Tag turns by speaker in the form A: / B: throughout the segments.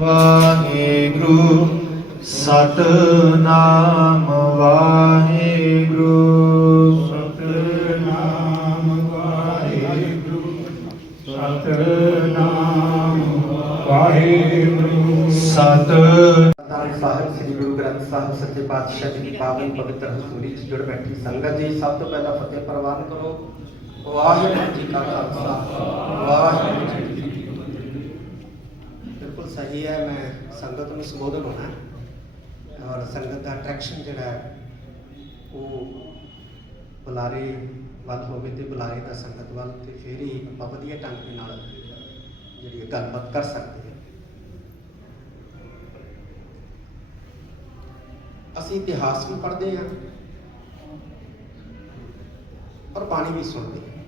A: ਵਾਹਿਗੁਰੂ ਸਤਨਾਮ ਵਾਹਿਗੁਰੂ।
B: ਸਤਨਾਮ ਵਾਹਿਗੁਰੂ ਸਤਨਾਮ ਵਾਹਿਗੁਰੂ।
A: ਸਤ
C: ਸਾਹਿਬ ਸ੍ਰੀ ਗੁਰੂ ਗ੍ਰੰਥ ਸਾਹਿਬ ਸੱਚੇ ਪਾਤਸ਼ਾਹ ਜੀ ਦੀ ਪਾਵਨ ਪਵਿੱਤਰ ਹਜ਼ੂਰੀ 'ਚ ਜੁੜ ਬੈਠੀ ਸੰਗਤ ਜੀ ਸਭ ਤੋਂ ਪਹਿਲਾਂ ਫਤਿਹ ਪ੍ਰਵਾਨ ਕਰੋ। ਵਾਹਿਗੁਰੂ ਜੀ ਕਾ ਖਾਲਸਾ ਵਾਹਿਗੁਰੂ ਜੀ ਕੀ ਫਤਿਹ ਬਿਲਕੁਲ ਹੈ, ਮੈਂ ਸੰਗਤ ਨੂੰ ਸੰਬੋਧਨ ਹੋਣਾ ਔਰ ਸੰਗਤ ਦਾ ਅਟਰੈਕਸ਼ਨ ਜਿਹੜਾ ਹੈ, ਉਹ ਬੁਲਾਰੇ ਵੱਲ ਹੋਵੇ ਤੇ ਬੁਲਾਰੇ ਦਾ ਸੰਗਤ ਵੱਲ ਤੇ ਫਿਰ ਹੀ ਆਪਾਂ ਵਧੀਆ ਢੰਗ ਦੇ ਨਾਲ ਜਿਹੜੀ ਗੱਲਬਾਤ ਕਰ ਸਕਦੇ ਹਾਂ। ਅਸੀਂ ਇਤਿਹਾਸ ਵੀ ਪੜ੍ਹਦੇ ਹਾਂ ਔਰ ਬਾਣੀ ਵੀ ਸੁਣਦੇ ਹਾਂ।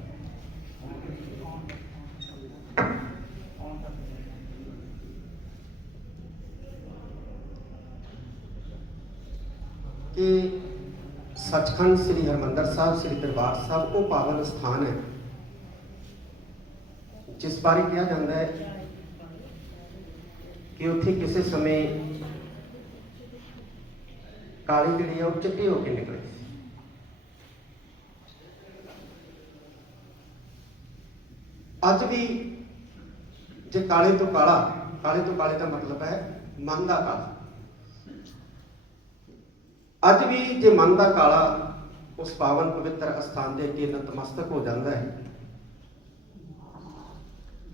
C: ਕਿ ਸੱਚਖੰਡ ਸ੍ਰੀ ਹਰਮੰਦਰ ਸਾਹਿਬ, ਸ੍ਰੀ ਦਰਬਾਰ ਸਾਹਿਬ ਉਹ ਪਾਵਨ ਸਥਾਨ ਹੈ, ਜਿਸ ਬਾਰੇ ਕਿਹਾ ਜਾਂਦਾ ਹੈ ਕਿ ਉੱਥੇ ਕਿਸੇ ਸਮੇਂ ਕਾਲੀ ਜਿਹੜੀ ਆ ਉਹ ਚਿੱਟੀ ਹੋ ਕੇ ਨਿਕਲੇ ਸੀ। ਅੱਜ ਵੀ ਜੇ ਕਾਲੇ ਤੋਂ ਕਾਲਾ, ਕਾਲੇ ਤੋਂ ਕਾਲੇ ਦਾ ਮਤਲਬ ਹੈ ਮਨ ਦਾ ਕਾਲਾ। ਅੱਜ ਵੀ ਜੇ ਮਨ ਦਾ ਕਾਲਾ ਉਸ ਪਾਵਨ ਪਵਿੱਤਰ ਅਸਥਾਨ ਦੇ ਅੱਗੇ ਨਤਮਸਤਕ ਹੋ ਜਾਂਦਾ ਹੈ,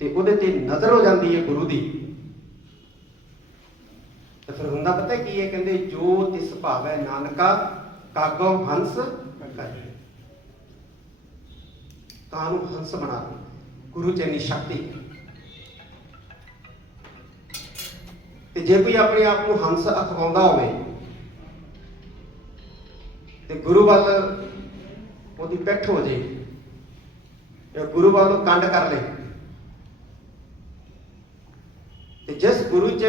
C: ਤੇ ਉਹਦੇ ਤੇ ਨਜ਼ਰ ਹੋ ਜਾਂਦੀ ਹੈ ਗੁਰੂ ਦੀ, ਤੇ ਫਿਰ ਹੁੰਦਾ ਪਤਾ ਕੀ ਹੈ, ਕਹਿੰਦੇ ਜੋ ਤਿਸ ਭਾਵੈ ਨਾਨਕਾ ਕਾਗੋ ਹੰਸ ਕਰੇ ਤਾਂ ਨੂੰ ਹੰਸ ਬਣਾ ਗੁਰੂ ਚ ਇੰਨੀ ਸ਼ਕਤੀ। ਤੇ ਜੇ ਕੋਈ ਆਪਣੇ ਆਪ ਨੂੰ ਹੰਸ ਅਖਵਾਉਂਦਾ ਹੋਵੇ ਤੇ ਗੁਰੂ ਵੱਲ ਉਹਦੀ ਪਿੱਠ ਹੋ ਜੇ ਜਾਂ ਗੁਰੂ ਵੱਲ ਉਹ ਕੰਡ ਕਰ ਲੇ। ਤੇ ਜਿਸ ਗੁਰੂ ਚ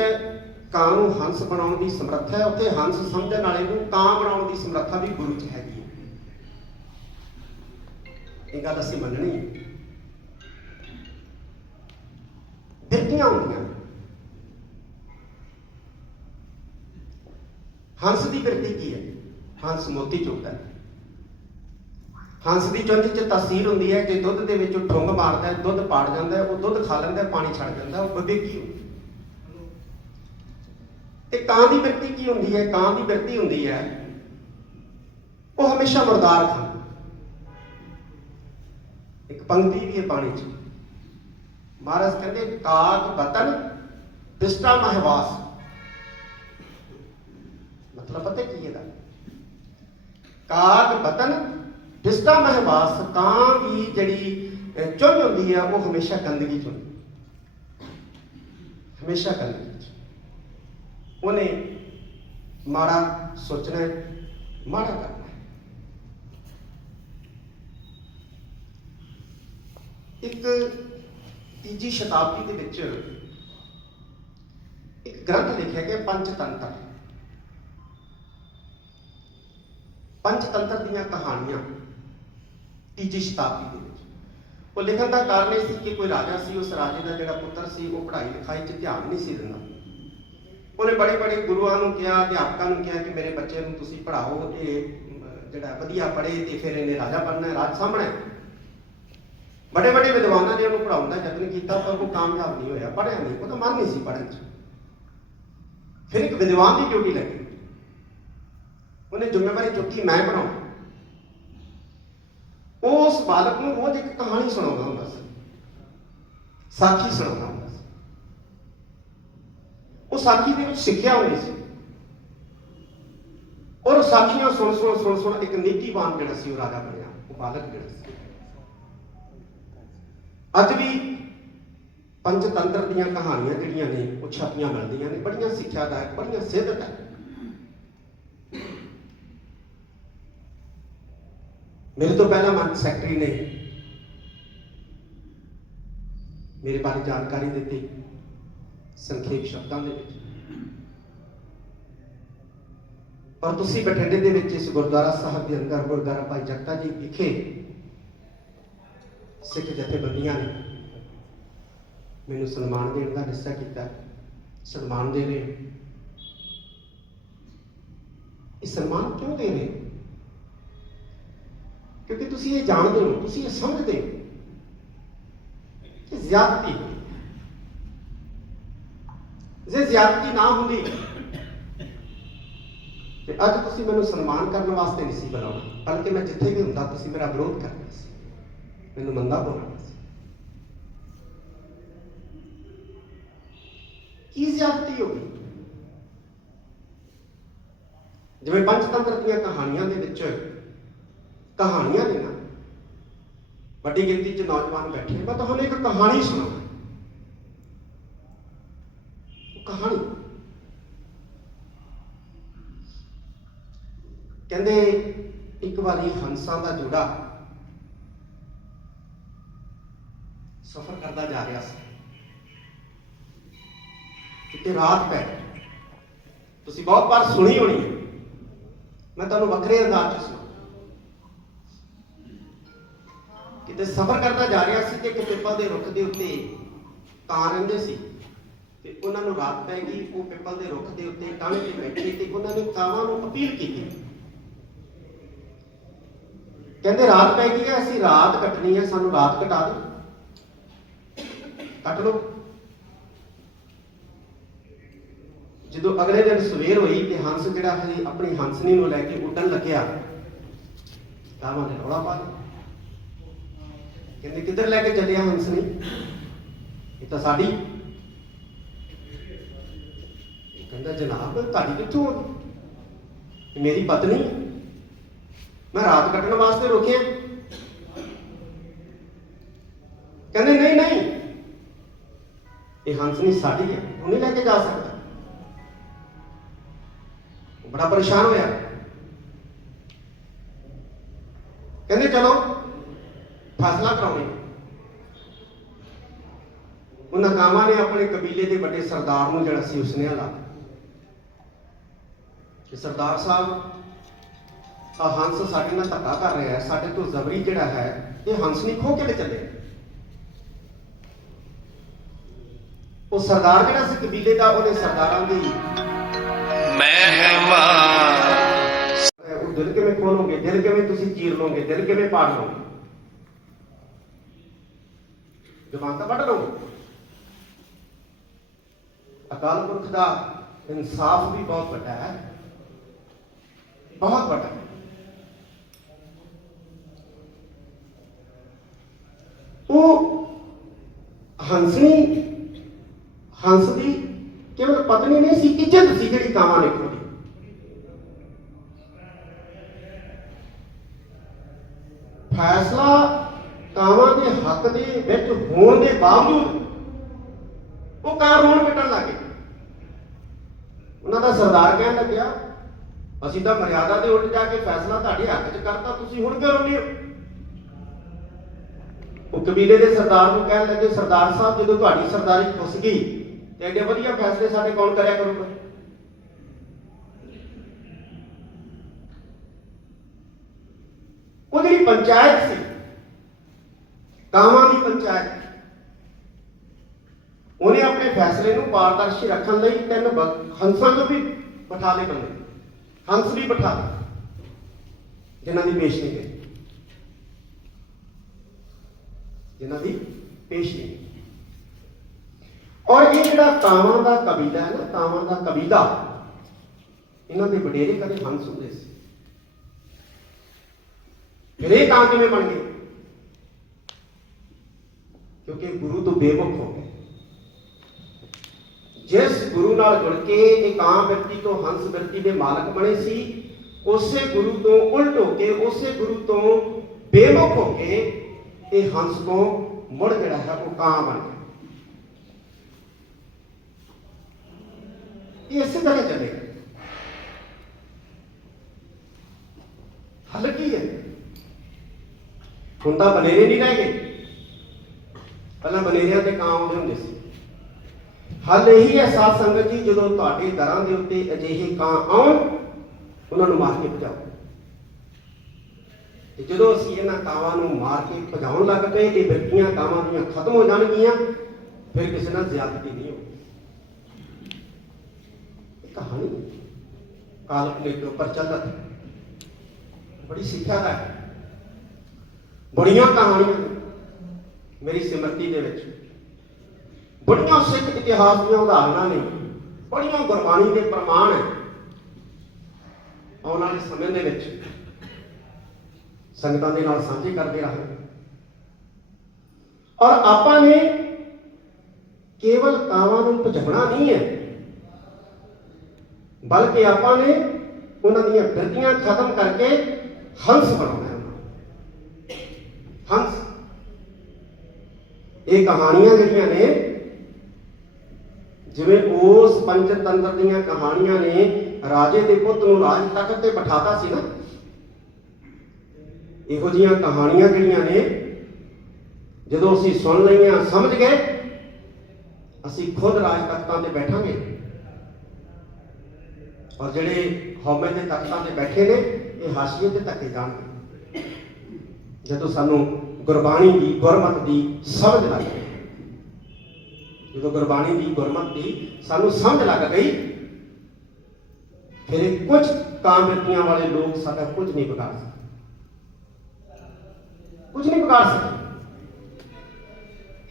C: ਕਾਂ ਨੂੰ ਹੰਸ ਬਣਾਉਣ ਦੀ ਸਮਰੱਥਾ ਹੈ, ਉੱਥੇ ਹੰਸ ਸਮਝਣ ਵਾਲੇ ਨੂੰ ਕਾਂ ਬਣਾਉਣ ਦੀ ਸਮਰੱਥਾ ਵੀ ਗੁਰੂ ਚ ਹੈਗੀ ਹੈ। ਇਹ ਗੱਲ ਅਸੀਂ ਮੰਨਣੀ ਹੈ। ਬਿਰਤੀਆਂ ਹੁੰਦੀਆਂ। ਹੰਸ ਦੀ ਬਿਰਤੀ ਕੀ ਹੈ? ਹੰਸ ਮੋਤੀ ਚੁੱਕਦਾ। ਹੰਸ ਦੀ ਚੁੰਝ 'ਚ ਤਸਵੀਰ ਹੁੰਦੀ ਹੈ ਕਿ ਦੁੱਧ ਦੇ ਵਿੱਚ ਠੁੰਗ ਮਾਰਦਾ ਦੁੱਧ ਪਾੜ ਜਾਂਦਾ ਉਹ ਦੁੱਧ ਖਾ ਲੈਂਦਾ ਪਾਣੀ ਛੱਡ ਜਾਂਦਾ ਉਹ ਬੱਬੇ ਕੀ ਤੇ ਕਾਂ ਦੀ ਬਿਰਤੀ ਕੀ ਹੁੰਦੀ ਹੈ? ਕਾਂ ਦੀ ਬਿਰਤੀ ਹੁੰਦੀ ਹੈ, ਉਹ ਹਮੇਸ਼ਾ ਮਰਦਾਰ ਖਾਂਦਾ ਇੱਕ ਪੰਕਤੀ ਵੀ ਹੈ ਪਾਣੀ 'ਚ। ਮਹਾਰਾਜ ਕਹਿੰਦੇ ਕਾਗ ਬਤਨ ਦਿਸ਼ਟਾ ਮਹਿਵਾਸ। ਮਤਲਬ ਪਤਾ ਕੀ ਇਹਦਾ? ਕਾਗ ਬਤਨ ਦਿਸ਼ਟਾ ਮਹਿਵਾਸ ਕਾਂ ਦੀ ਜਿਹੜੀ ਅਹ, ਚੁੰਝ ਹੁੰਦੀ ਹੈ ਉਹ ਹਮੇਸ਼ਾ ਗੰਦਗੀ ਚ ਹੁੰਦੀ। ਹਮੇਸ਼ਾ ਗੰਦਗੀ ਚ। ਉਹਨੇ ਮਾੜਾ ਸੋਚਣਾ ਹੈ ਮਾੜਾ ਕਰਨਾ ਹੈ। ਇੱਕ ਤੀਜੀ ਸ਼ਤਾਬਦੀ ਦੇ ਵਿੱਚ ਇੱਕ ਗ੍ਰੰਥ ਲਿਖਿਆ ਗਿਆ ਪੰਚਤੰਤਰ। ਪੰਚਤੰਤਰ ਦੀਆਂ ਕਹਾਣੀਆਂ ਤੀਜੀ ਸ਼ਤਾਬਦੀ ਦੇ ਵਿੱਚ। ਉਹ ਲਿਖਣ ਦਾ ਕਾਰਨ ਇਹ ਸੀ ਕਿ ਕੋਈ ਰਾਜਾ ਸੀ, ਉਸ ਰਾਜੇ ਦਾ ਜਿਹੜਾ ਪੁੱਤਰ ਸੀ, ਉਹ ਪੜ੍ਹਾਈ ਲਿਖਾਈ 'ਚ ਧਿਆਨ ਨਹੀਂ ਸੀ ਦਿੰਦਾ। ਉਹਨੇ ਬੜੇ ਬੜੇ ਗੁਰੂਆਂ ਨੂੰ ਕਿਹਾ, ਅਧਿਆਪਕਾਂ ਨੂੰ ਕਿਹਾ ਕਿ ਮੇਰੇ ਬੱਚੇ ਨੂੰ ਤੁਸੀਂ ਪੜ੍ਹਾਓ ਤੇ ਜਿਹੜਾ ਵਧੀਆ ਪੜ੍ਹੇ ਤੇ ਫਿਰ ਇਹਨੇ ਰਾਜਾ ਬਣਨਾ, ਰਾਜ ਸਾਹਮਣਾ ਬੜੇ ਬੜੇ ਵਿਦਵਾਨਾਂ ਨੇ ਉਹਨੂੰ ਪੜਾਉਣ ਦਾ ਯਤਨ ਕੀਤਾ, ਪਰ ਉਹ ਕਾਮਯਾਬ ਨਹੀਂ ਹੋਇਆ, ਪੜ੍ਹਿਆ ਨਹੀਂ। ਉਹ ਤਾਂ ਮਨ ਨਹੀਂ ਸੀ ਪੜ੍ਹਨ 'ਚ। ਫਿਰ ਇੱਕ ਵਿਦਵਾਨ ਦੀ ਡਿਊਟੀ ਲੱਗੀ। ਉਹਨੇ ਜ਼ਿੰਮੇਵਾਰੀ ਚੁੱਕੀ, ਮੈਂ ਪੜਾਉਂ ਉਸ ਬਾਲਕ ਨੂੰ ਰੋਜ਼ ਇੱਕ ਕਹਾਣੀ ਸੁਣਾਉਂਦਾ ਹੁੰਦਾ ਸੀ। ਸਾਖੀ ਸੁਣਾਉਂਦਾ ਹੁੰਦਾ ਸੀ। ਉਹ ਸਾਖੀ ਦੇ ਵਿੱਚ ਸਿੱਖਿਆ ਹੁੰਦੀ ਸੀ। ਔਰ ਸਾਖੀਆਂ ਸੁਣ ਸੁਣ ਸੁਣ ਸੁਣ ਇੱਕ ਨੀਤੀਵਾਨ ਜਿਹੜਾ ਸੀ, ਉਹ ਰਾਜਾ ਬਣਿਆ। ਉਹ ਬਾਲਕ ਜਿਹੜਾ ਸੀ। ਅੱਜ ਵੀ ਪੰਚਤੰਤਰ ਦੀਆਂ ਕਹਾਣੀਆਂ ਜਿਹੜੀਆਂ ਨੇ, ਉਹ ਛਾਪੀਆਂ ਮਿਲਦੀਆਂ ਨੇ। ਬੜੀਆਂ ਸਿੱਖਿਆਦਾਇਕ, ਬੜੀਆਂ ਸਿੱਧਕ ਹੈ ਮੇਰੇ ਤੋਂ ਪਹਿਲਾਂ ਮੰਚ ਸੈਕਟਰੀ ਨੇ ਮੇਰੇ ਬਾਰੇ ਜਾਣਕਾਰੀ ਦਿੱਤੀ, ਸੰਖੇਪ ਸ਼ਬਦਾਂ ਦੇ ਵਿੱਚ। ਪਰ ਤੁਸੀਂ ਬਠਿੰਡੇ ਦੇ ਵਿੱਚ ਇਸ ਗੁਰਦੁਆਰਾ ਸਾਹਿਬ ਦੇ ਅੰਦਰ ਗੁਰਦੁਆਰਾ ਭਾਈ ਜਗਤਾ ਜੀ ਵਿਖੇ ਸਿੱਖ ਜਥੇਬੰਦੀਆਂ ਨੇ ਮੈਨੂੰ ਸਨਮਾਨ ਦੇਣ ਦਾ ਨਿਸ਼ਚਾ ਕੀਤਾ, ਸਨਮਾਨ ਦੇ ਰਹੇ ਹੋ। ਇਹ ਸਨਮਾਨ ਕਿਉਂ ਦੇ ਰਹੇ ਕਿਉਂਕਿ ਤੁਸੀਂ ਇਹ ਜਾਣਦੇ ਹੋ, ਤੁਸੀਂ ਇਹ ਸਮਝਦੇ ਹੋ ਕਿ ਜ਼ਿਆਦਤੀ ਹੋਈ ਜੇ ਜ਼ਿਆਦਤੀ ਨਾ ਹੁੰਦੀ, ਤੇ ਅੱਜ ਤੁਸੀਂ ਮੈਨੂੰ ਸਨਮਾਨ ਕਰਨ ਵਾਸਤੇ ਨਹੀਂ ਸੀ ਬੁਲਾਉਣਾ, ਬਲਕਿ ਮੈਂ ਜਿੱਥੇ ਵੀ ਹੁੰਦਾ ਤੁਸੀਂ ਮੇਰਾ ਵਿਰੋਧ ਕਰਨਾ ਸੀ। ਮੈਨੂੰ ਮੰਦਾ ਬੋਲਣਾ ਸੀ। ਕੀ ਜ਼ਿਆਦਤੀ ਹੋ ਗਈ? ਜਿਵੇਂ ਪੰਚਤੰਤਰ ਦੀਆਂ ਕਹਾਣੀਆਂ ਦੇ ਵਿੱਚ ਕਹਾਣੀਆਂ ਨੇ ਨਾ। ਵੱਡੀ ਗਿਣਤੀ 'ਚ ਨੌਜਵਾਨ ਬੈਠੇ ਮੈਂ ਤੁਹਾਨੂੰ ਇੱਕ ਕਹਾਣੀ ਸੁਣਾਵਾਂ ਉਹ ਕਹਾਣੀ। ਕਹਿੰਦੇ ਇੱਕ ਵਾਰੀ ਹੰਸਾਂ ਦਾ ਜੋੜਾ ਸਫ਼ਰ ਕਰਦਾ ਜਾ ਰਿਹਾ ਸੀ। ਕਿਤੇ ਰਾਤ ਪੈ ਤੁਸੀਂ ਬਹੁਤ ਵਾਰ ਸੁਣੀ ਹੋਣੀ ਹੈ। ਮੈਂ ਤੁਹਾਨੂੰ ਵੱਖਰੇ ਅੰਦਾਜ਼ 'ਚ ਸੁਣਾ ਕਿਤੇ ਸਫ਼ਰ ਕਰਦਾ ਜਾ ਰਿਹਾ ਸੀ ਤੇ ਇੱਕ ਪਿੱਪਲ ਦੇ ਰੁੱਖ ਦੇ ਉੱਤੇ ਕਾਂ ਰਹਿੰਦੇ ਸੀ ਤੇ ਉਹਨਾਂ ਨੂੰ ਰਾਤ ਪੈ ਗਈ, ਉਹ ਪਿੱਪਲ ਦੇ ਰੁੱਖ ਦੇ ਉੱਤੇ ਟਾਹਣੇ ਤੇ ਬੈਠੇ ਤੇ ਉਹਨਾਂ ਨੇ ਕਾਵਾਂ ਨੂੰ ਅਪੀਲ ਕੀਤੀ। ਕਹਿੰਦੇ, ਰਾਤ ਪੈ ਗਈ ਹੈ, ਅਸੀਂ ਰਾਤ ਕੱਟਣੀ ਹੈ, ਸਾਨੂੰ ਰਾਤ ਕਟਾ ਦਿਓ। ਕੱਟ ਲਓ। ਜਦੋਂ ਅਗਲੇ ਦਿਨ ਸਵੇਰ ਹੋਈ ਤੇ ਹੰਸ ਜਿਹੜਾ ਹੈ ਆਪਣੀ ਹੰਸਨੀ ਨੂੰ ਲੈ ਕੇ ਉੱਡਣ ਲੱਗਿਆ ਕਾਵਾਂ ਨੇ ਰੌਲਾ ਪਾ ਲਿਆ ਕਹਿੰਦੇ ਕਿੱਧਰ ਲੈ ਕੇ ਚੱਲਿਆ ਹੰਸਨੀ ਇਹ ਤਾਂ ਸਾਡੀ। ਕਹਿੰਦਾ, ਜਨਾਬ, ਤੁਹਾਡੀ ਕਿੱਥੋਂ ਆ? ਮੇਰੀ ਪਤਨੀ ਮੈਂ ਰਾਤ ਕੱਟਣ ਵਾਸਤੇ ਰੋਕਿਆ। ਕਹਿੰਦੇ, ਨਹੀਂ ਨਹੀਂ। ਇਹ ਹੰਸਨੀ ਸਾਡੀ ਹੈ ਉਹ ਨਹੀਂ ਲੈ ਕੇ ਜਾ ਸਕਦਾ। ਬੜਾ ਪਰੇਸ਼ਾਨ ਹੋਇਆ। ਕਹਿੰਦੇ, ਚਲੋ ਫੈਸਲਾ ਕਰਾਉਣੇ। ਉਹਨਾਂ ਕਾਮਾਂ ਨੇ ਆਪਣੇ ਕਬੀਲੇ ਦੇ ਵੱਡੇ ਸਰਦਾਰ ਨੂੰ ਜਿਹੜਾ ਸੀ ਉਸਨੇ ਹਲਾ ਕਿ ਸਰਦਾਰ ਸਾਹਿਬ ਆ ਹੰਸ ਸਾਡੇ ਨਾਲ ਧੱਕਾ ਕਰ ਰਿਹਾ ਹੈ ਸਾਡੇ ਤੋਂ ਜ਼ਬਰੀ ਜਿਹੜਾ ਹੈ ਇਹ ਹੰਸ ਨਹੀਂ ਖੋ ਕੇ ਲੈ ਚੱਲੇ? ਉਹ ਸਰਦਾਰ ਜਿਹੜਾ ਸੀ ਕਬੀਲੇ ਦਾ ਉਹਨੇ ਸਰਦਾਰਾਂ ਦੀ
B: ਮਹਿਮਾ
C: ਉਹ ਦਿਲ ਕਿਵੇਂ ਖੋਲੋਗੇ ਦਿਲ ਕਿਵੇਂ ਤੁਸੀਂ ਚੀਰ ਲੋਗੇ ਦਿਲ ਕਿਵੇਂ ਪਾੜ ਲੋਗੇ ਜ਼ਬਾਨ ਤਾਂ ਵੱਢ ਲਓਗੇ ਅਕਾਲ ਪੁਰਖ ਦਾ ਇਨਸਾਫ ਵੀ ਬਹੁਤ ਵੱਡਾ ਹੈ। ਬਹੁਤ ਵੱਡਾ ਉਹ ਹੰਸਣੀ ਹੰਸ ਦੀ ਕੇਵਲ ਪਤਨੀ ਨਹੀਂ ਸੀ, ਇੱਜ਼ਤ ਸੀ ਜਿਹੜੀ ਕਾਵਾਂ ਨੇ ਖੋਲੀ ਫੈਸਲਾ ਕਾਵਾਂ ਦੇ ਹੱਕ ਦੇ ਵਿੱਚ ਹੋਣ ਦੇ ਬਾਵਜੂਦ ਉਹ ਕਾਂ ਰੋਣ ਪਿੱਟਣ ਲੱਗੇ ਉਹਨਾਂ ਦਾ ਸਰਦਾਰ ਕਹਿਣ ਲੱਗਿਆ, ਅਸੀਂ ਤਾਂ ਮਰਿਆਦਾ ਦੇ ਉਲਟ ਜਾ ਕੇ ਫੈਸਲਾ ਤੁਹਾਡੇ ਹੱਕ 'ਚ ਕਰਤਾ, ਤੁਸੀਂ ਹੁਣ ਕਿਉਂ ਰੋਂਦੇ ਹੋ? ਉਹ ਕਬੀਲੇ ਦੇ ਸਰਦਾਰ ਨੂੰ ਕਹਿਣ ਲੱਗੇ, ਸਰਦਾਰ ਸਾਹਿਬ, ਜਦੋਂ ਤੁਹਾਡੀ ਸਰਦਾਰੀ ਫਸ ਗਈ ਤੇ ਐਡੇ ਵਧੀਆ ਫੈਸਲੇ ਸਾਡੇ ਕੌਣ ਕਰਿਆ ਕਰੂਗਾ? ਉਹ ਜਿਹੜੀ ਪੰਚਾਇਤ ਸੀ ਕਾਵਾਂ ਦੀ ਪੰਚਾਇਤ ਉਹਨੇ ਆਪਣੇ ਫੈਸਲੇ ਨੂੰ ਪਾਰਦਰਸ਼ੀ ਰੱਖਣ ਲਈ ਤਿੰਨ ਹੰਸਾਂ ਨੂੰ ਵੀ ਬਿਠਾ ਲਏ ਬੰਦੇ। ਹੰਸ ਵੀ ਬਿਠਾ ਲਏ, ਜਿਨ੍ਹਾਂ ਦੀ ਪੇਸ਼ਣੀ ਗਈ ਜਿਨ੍ਹਾਂ ਦੀ ਪੇਸ਼ਣੀ ਔਰ ਇਹ ਜਿਹੜਾ ਕਾਵਾਂ ਦਾ ਕਬੀਲਾ ਹੈ ਨਾ, ਤਾਵਾਂ ਦਾ ਕਬੀਲਾ, ਇਹਨਾਂ ਦੇ ਵਡੇਰੇ ਕਦੇ ਹੰਸ ਹੁੰਦੇ ਸੀ। ਫਿਰ ਇਹ ਤਾਂ ਕਿਵੇਂ ਬਣ ਗਏ? ਕਿਉਂਕਿ ਗੁਰੂ ਤੋਂ ਬੇਮੁਖ ਹੋ ਗਏ ਜਿਸ ਗੁਰੂ ਨਾਲ ਜੁੜ ਕੇ ਇਹ ਕਾਂ ਵਿਅਕਤੀ ਤੋਂ ਹੰਸ ਵਿਅਕਤੀ ਦੇ ਮਾਲਕ ਬਣੇ ਸੀ ਉਸੇ ਗੁਰੂ ਤੋਂ ਉਲਟ ਹੋ ਕੇ ਉਸੇ ਗੁਰੂ ਤੋਂ ਬੇਮੁਖ ਹੋ ਕੇ ਇਹ ਹੰਸ ਤੋਂ ਮੁੜ ਜਿਹੜਾ ਹੈ ਉਹ ਕਾਂ ਬਣ ਗਿਆ ਇਹ ਇਸੇ ਤਰ੍ਹਾਂ ਚੱਲੇਗਾ ਹੱਲ ਕੀ ਹੈ ਹੁਣ ਤਾਂ ਬਨੇਰੇ ਨਹੀਂ ਰਹਿ ਗਏ ਪਹਿਲਾਂ ਬਨੇਰਿਆਂ ਤੇ ਕਾਂ ਆਉਂਦੇ ਹੁੰਦੇ ਸੀ। ਹੱਲ ਇਹੀ ਹੈ ਸਾਧ ਸੰਗਤ ਜੀ, ਜਦੋਂ ਤੁਹਾਡੇ ਦਰਾਂ ਦੇ ਉੱਤੇ ਅਜਿਹੇ ਕਾਂ ਆਉਣ, ਉਹਨਾਂ ਨੂੰ ਮਾਰ ਕੇ ਭਜਾਓ। ਤੇ ਜਦੋਂ ਅਸੀਂ ਇਹਨਾਂ ਕਾਵਾਂ ਨੂੰ ਮਾਰ ਕੇ ਭਜਾਉਣ ਲੱਗ ਪਏ, ਇਹ ਬਿਰਕੀਆਂ ਕਾਵਾਂ ਦੀਆਂ ਖਤਮ ਹੋ ਜਾਣਗੀਆਂ, ਫਿਰ ਕਿਸੇ ਨਾਲ ਜ਼ਿਆਦਤੀ ਨਹੀਂ ਹੋਊਗੀ। ਕਹਾਣੀ ਕਾਲਪਨਿਕ ਪ੍ਰਚਲਿਤ ਬੜੀ ਸਿੱਖਿਆ ਦਾ ਬੜੀਆਂ ਕਹਾਣੀਆਂ ਮੇਰੀ ਸਿਮਰਤੀ ਦੇ ਵਿੱਚ। ਬੜੀਆਂ ਸਿੱਖ ਇਤਿਹਾਸ ਦੀਆਂ ਉਦਾਹਰਨਾਂ ਨੇ, ਬੜੀਆਂ ਗੁਰਬਾਣੀ ਦੇ ਪ੍ਰਮਾਣ ਹੈ। ਆਉਣ ਵਾਲੇ ਸਮੇਂ ਦੇ ਵਿੱਚ ਸੰਗਤਾਂ ਦੇ ਨਾਲ ਸਾਂਝੇ ਕਰਦੇ ਰਹਾਂਗੇ। ਔਰ ਆਪਾਂ ਨੇ ਕੇਵਲ ਕਾਵਾਂ ਨੂੰ ਭਜਣਾ ਨਹੀਂ ਹੈ, ਬਲਕਿ ਆਪਾਂ ਨੇ ਉਹਨਾਂ ਦੀਆਂ ਬਿਰਤੀਆਂ ਖਤਮ ਕਰਕੇ ਹੰਸ ਬਣਾਉਣਾ ਹੈ ਉਹਨਾਂ ਨੂੰ। ਹੰਸ ਇਹ ਕਹਾਣੀਆਂ ਜਿਹੜੀਆਂ ਨੇ, ਜਿਵੇਂ ਉਸ ਪੰਚਤੰਤਰ ਦੀਆਂ ਕਹਾਣੀਆਂ ਨੇ, ਰਾਜੇ ਦੇ ਪੁੱਤ ਨੂੰ ਰਾਜ ਤਖਤ ਤੇ ਬਿਠਾਤਾ ਸੀ ਨਾ। ਇਹੋ ਜੀਆਂ ਕਹਾਣੀਆਂ ਜਿਹੜੀਆਂ ਨੇ, ਜਦੋਂ ਅਸੀਂ ਸੁਣ ਲਈਆਂ, ਸਮਝ ਗਏ, ਅਸੀਂ ਖੁਦ ਰਾਜ ਤਖਤਾਂ ਤੇ ਬੈਠਾਂਗੇ। ਔਰ ਜਿਹੜੇ ਹਉਮੈ ਦੇ ਤਖਤਾਂ ਤੇ ਬੈਠੇ ਨੇ, ਇਹ ਹਾਸ਼ੀਏ ਤੇ ਧੱਕੇ ਜਾਣਗੇ। ਜਦੋਂ ਸਾਨੂੰ ਗੁਰਬਾਣੀ ਦੀ ਗੁਰਮਤ ਦੀ ਸਮਝ ਲੱਗ ਗਈ। ਜਦੋਂ ਗੁਰਬਾਣੀ ਦੀ ਗੁਰਮਤ ਦੀ ਸਾਨੂੰ ਸਮਝ ਲੱਗ ਗਈ, ਫਿਰ ਇਹ ਕੁਝ ਕਾਮਰਤੀਆਂ ਵਾਲੇ ਲੋਕ ਸਾਡਾ ਕੁਝ ਨਹੀਂ ਵਿਗਾੜ ਸਕਦੇ। ਕੁਝ ਨਹੀਂ ਵਿਗਾੜ ਸਕਦੇ।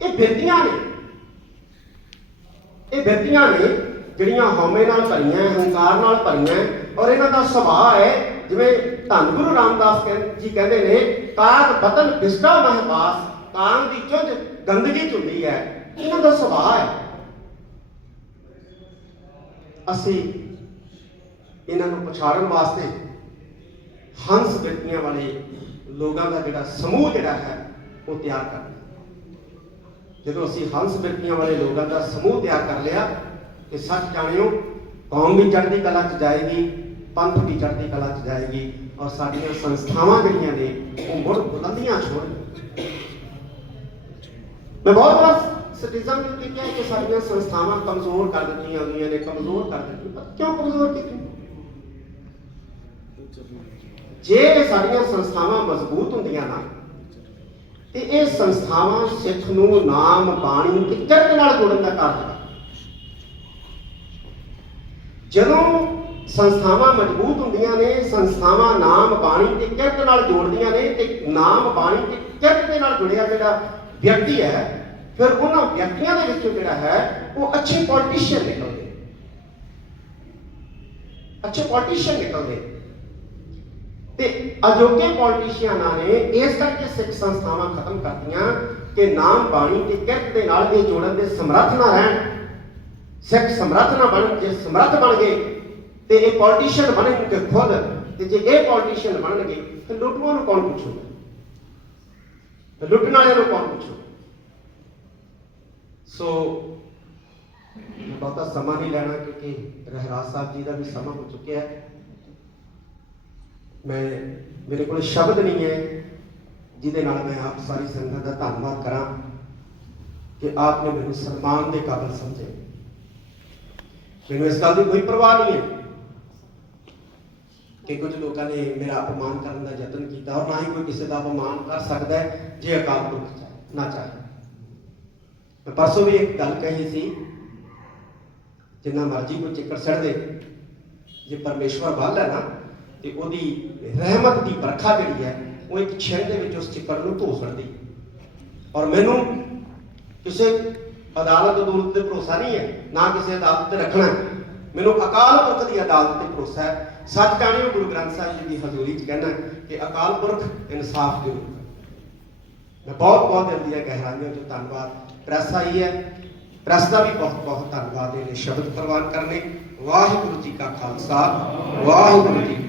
C: ਇਹ ਬਿਰਤੀਆਂ ਨੇ, ਇਹ ਬਿਰਤੀਆਂ ਨੇ ਜਿਹੜੀਆਂ ਹਉਮੈ ਨਾਲ ਭਰੀਆਂ ਹੰਕਾਰ ਨਾਲ ਭਰੀਆਂ ਔਰ ਇਹਨਾਂ ਦਾ ਸੁਭਾਅ ਹੈ, ਜਿਵੇਂ ਧੰਨ ਗੁਰੂ ਰਾਮਦਾਸ ਕਹਿੰ- ਜੀ ਕਹਿੰਦੇ ਨੇ ਕਾਗ ਬਤਨ ਬਿਸਟਾ ਮਹਿਵਾਸ ਕਾਂ ਦੀ ਚੁੱਝ ਗੰਦਗੀ ਚ ਹੈ। ਇਹਨਾਂ ਦਾ ਸੁਭਾਅ ਹੈ। ਅਸੀਂ ਇਹਨਾਂ ਨੂੰ ਪਛਾੜਨ ਵਾਸਤੇ ਹੰਸ ਬਿਰਤੀਆਂ ਵਾਲੇ ਲੋਕਾਂ ਦਾ ਜਿਹੜਾ ਸਮੂਹ ਜਿਹੜਾ ਹੈ, ਉਹ ਤਿਆਰ ਕਰਨਾ ਜਦੋਂ ਅਸੀਂ ਹੰਸ ਬਿਰਤੀਆਂ ਵਾਲੇ ਲੋਕਾਂ ਦਾ ਸਮੂਹ ਤਿਆਰ ਕਰ ਲਿਆ, ਤੇ ਸੱਚ ਜਾਣਿਓ, ਕੌਮ ਵੀ ਚੜ੍ਹਦੀ ਕਲਾ 'ਚ ਜਾਏਗੀ, ਪੰਥ ਵੀ ਚੜ੍ਹਦੀ ਕਲਾ 'ਚ ਜਾਏਗੀ। ਔਰ ਸਾਡੀਆਂ ਸੰਸਥਾਵਾਂ ਜਿਹੜੀਆਂ ਨੇ, ਉਹ ਮੁੜ ਬੁਲੰਦੀਆਂ ਛੋੜ। ਮੈਂ ਬਹੁਤ ਵਾਰ ਸਿਟੀਜ਼ਨ ਨੂੰ ਕਿਹਾ ਕਿ ਸਾਡੀਆਂ ਸੰਸਥਾਵਾਂ ਕਮਜ਼ੋਰ ਕਰ ਦਿੱਤੀਆਂ ਗਈਆਂ ਨੇ, ਕਮਜ਼ੋਰ ਕਰ ਦਿੱਤੀਆਂ ਕਿਉਂ ਕਮਜ਼ੋਰ ਕੀਤੀਆਂ? ਜੇ ਇਹ ਸਾਡੀਆਂ ਸੰਸਥਾਵਾਂ ਮਜ਼ਬੂਤ ਹੁੰਦੀਆਂ ਨਾ, ਤੇ ਇਹ ਸੰਸਥਾਵਾਂ ਸਿੱਖ ਨੂੰ ਨਾਮ, ਬਾਣੀ ਤੇ ਕਿਰਤ ਨਾਲ ਜੋੜਨ ਦਾ ਕਾਰਜ ਜਦੋਂ ਸੰਸਥਾਵਾਂ ਮਜ਼ਬੂਤ ਹੁੰਦੀਆਂ ਨੇ, ਸੰਸਥਾਵਾਂ ਨਾਮ ਬਾਣੀ ਤੇ ਕਿਰਤ ਨਾਲ ਜੋੜਦੀਆਂ ਨੇ ਤੇ ਨਾਮ ਬਾਣੀ ਤੇ ਕਿਰਤ ਦੇ ਨਾਲ ਜੁੜਿਆ ਜਿਹੜਾ ਵਿਅਕਤੀ ਹੈ, ਫਿਰ ਉਹਨਾਂ ਵਿਅਕਤੀਆਂ ਦੇ ਵਿੱਚੋਂ ਜਿਹੜਾ ਹੈ, ਉਹ ਅੱਛੇ ਪੋਲੀਟੀਸ਼ੀਅਨ ਨਿਕਲਦੇ। ਅੱਛੇ ਪੋਲੀਟੀਸ਼ੀਅਨ ਨਿਕਲਦੇ। ਤੇ ਅਜੋਕੇ ਪੋਲੀਟੀਸ਼ੀਅਨਾਂ ਨੇ ਇਸ ਕਰਕੇ ਸਿੱਖ ਸੰਸਥਾਵਾਂ ਖਤਮ ਕਰਤੀਆਂ ਕਿ ਨਾਮ ਬਾਣੀ ਤੇ ਕਿਰਤ ਦੇ ਨਾਲ ਇਹ ਜੋੜਨ ਦੇ ਸਮਰੱਥ ਨਾ ਰਹਿਣ। ਸਿੱਖ ਸਮਰੱਥ ਨਾ ਬਣ ਜੇ ਸਮਰੱਥ ਬਣ ਗਏ ਤੇ ਇਹ ਪੋਲੀਟੀਸ਼ੀਅਨ ਬਣਨਗੇ ਖੁਦ ਤੇ ਜੇ ਇਹ ਪੋਲੀਟੀਸ਼ੀਅਨ ਬਣਨਗੇ ਤੇ ਲੁੱਟਵਾਂ ਨੂੰ ਕੌਣ ਪੁੱਛੂਗਾ? ਤੇ ਲੁੱਟਣ ਵਾਲਿਆਂ ਨੂੰ ਕੌਣ ਪੁੱਛੂ ਸੋ ਬਹੁਤਾ ਸਮਾਂ ਨਹੀਂ ਲੈਣਾ ਕਿਉਂਕਿ ਰਹਿਰਾਜ ਸਾਹਿਬ ਜੀ ਦਾ ਵੀ ਸਮਾਂ ਹੋ ਚੁੱਕਿਆ ਹੈ। ਮੈਂ, ਮੇਰੇ ਕੋਲ ਸ਼ਬਦ ਨਹੀਂ ਹੈ, ਜਿਹਦੇ ਨਾਲ ਮੈਂ ਆਪ ਸਾਰੀ ਸੰਗਤ ਦਾ ਧੰਨਵਾਦ ਕਰਾਂ ਕਿ ਆਪ ਨੇ ਮੈਨੂੰ ਸਨਮਾਨ ਦੇ ਕਾਬਿਲ ਸਮਝੇ ਮੈਨੂੰ ਇਸ ਗੱਲ ਦੀ ਕੋਈ ਪਰਵਾਹ ਨਹੀਂ ਹੈ। ਕਿ ਕੁਝ ਲੋਕਾਂ ਨੇ ਮੇਰਾ ਅਪਮਾਨ ਕਰਨ ਦਾ ਯਤਨ ਕੀਤਾ ਔਰ ਨਾ ਹੀ ਕੋਈ ਕਿਸੇ ਦਾ ਅਪਮਾਨ ਕਰ ਸਕਦਾ ਹੈ, ਜੇ ਅਕਾਲ ਪੁਰਖ ਨਾ ਚਾਹੇ। ਮੈਂ ਪਰਸੋਂ ਵੀ ਇੱਕ ਗੱਲ ਕਹੀ ਸੀ, ਜਿੰਨਾ ਮਰਜ਼ੀ ਕੋਈ ਚੱਕਰ ਸੜ ਦੇ, ਜੇ ਪਰਮੇਸ਼ਵਰ ਵੱਲ ਹੈ ਨਾ, ਤੇ ਉਹਦੀ ਰਹਿਮਤ ਦੀ ਬਰਖਾ ਜਿਹੜੀ ਹੈ, ਉਹ ਇੱਕ ਛਿਣ ਦੇ ਵਿੱਚ ਉਸ ਚਿੱਕੜ ਨੂੰ ਧੋ ਸਕਦੀ। ਔਰ ਮੈਨੂੰ ਕਿਸੇ ਅਦਾਲਤ ਅਦੂਲਤ ਤੇ ਭਰੋਸਾ ਨਹੀਂ ਹੈ, ਨਾ ਕਿਸੇ ਅਦਾਲਤ ਤੇ ਰੱਖਣਾ ਮੈਨੂੰ ਅਕਾਲ ਪੁਰਖ ਦੀ ਅਦਾਲਤ ਤੇ ਭਰੋਸਾ ਹੈ ਸੱਚ ਜਾਣਿਓ ਗੁਰੂ ਗ੍ਰੰਥ ਸਾਹਿਬ ਜੀ ਦੀ ਹਜ਼ੂਰੀ 'ਚ ਕਹਿਣਾ ਕਿ ਅਕਾਲ ਪੁਰਖ ਇਨਸਾਫ ਦੇ ਕਰੇ ਮੈਂ ਬਹੁਤ ਬਹੁਤ ਦਿਲ ਦੀਆਂ ਗਹਿਰਾਈਆਂ ਤੋਂ ਧੰਨਵਾਦ। ਪ੍ਰੈਸ ਆਈ ਹੈ। ਪ੍ਰੈਸ ਦਾ ਵੀ ਬਹੁਤ ਬਹੁਤ ਧੰਨਵਾਦ। ਇਹਨੇ ਸ਼ਬਦ ਪ੍ਰਵਾਨ ਕਰਨੇ। ਵਾਹਿਗੁਰੂ ਜੀ ਕਾ ਖਾਲਸਾ। ਵਾਹਿਗੁਰੂ ਜੀ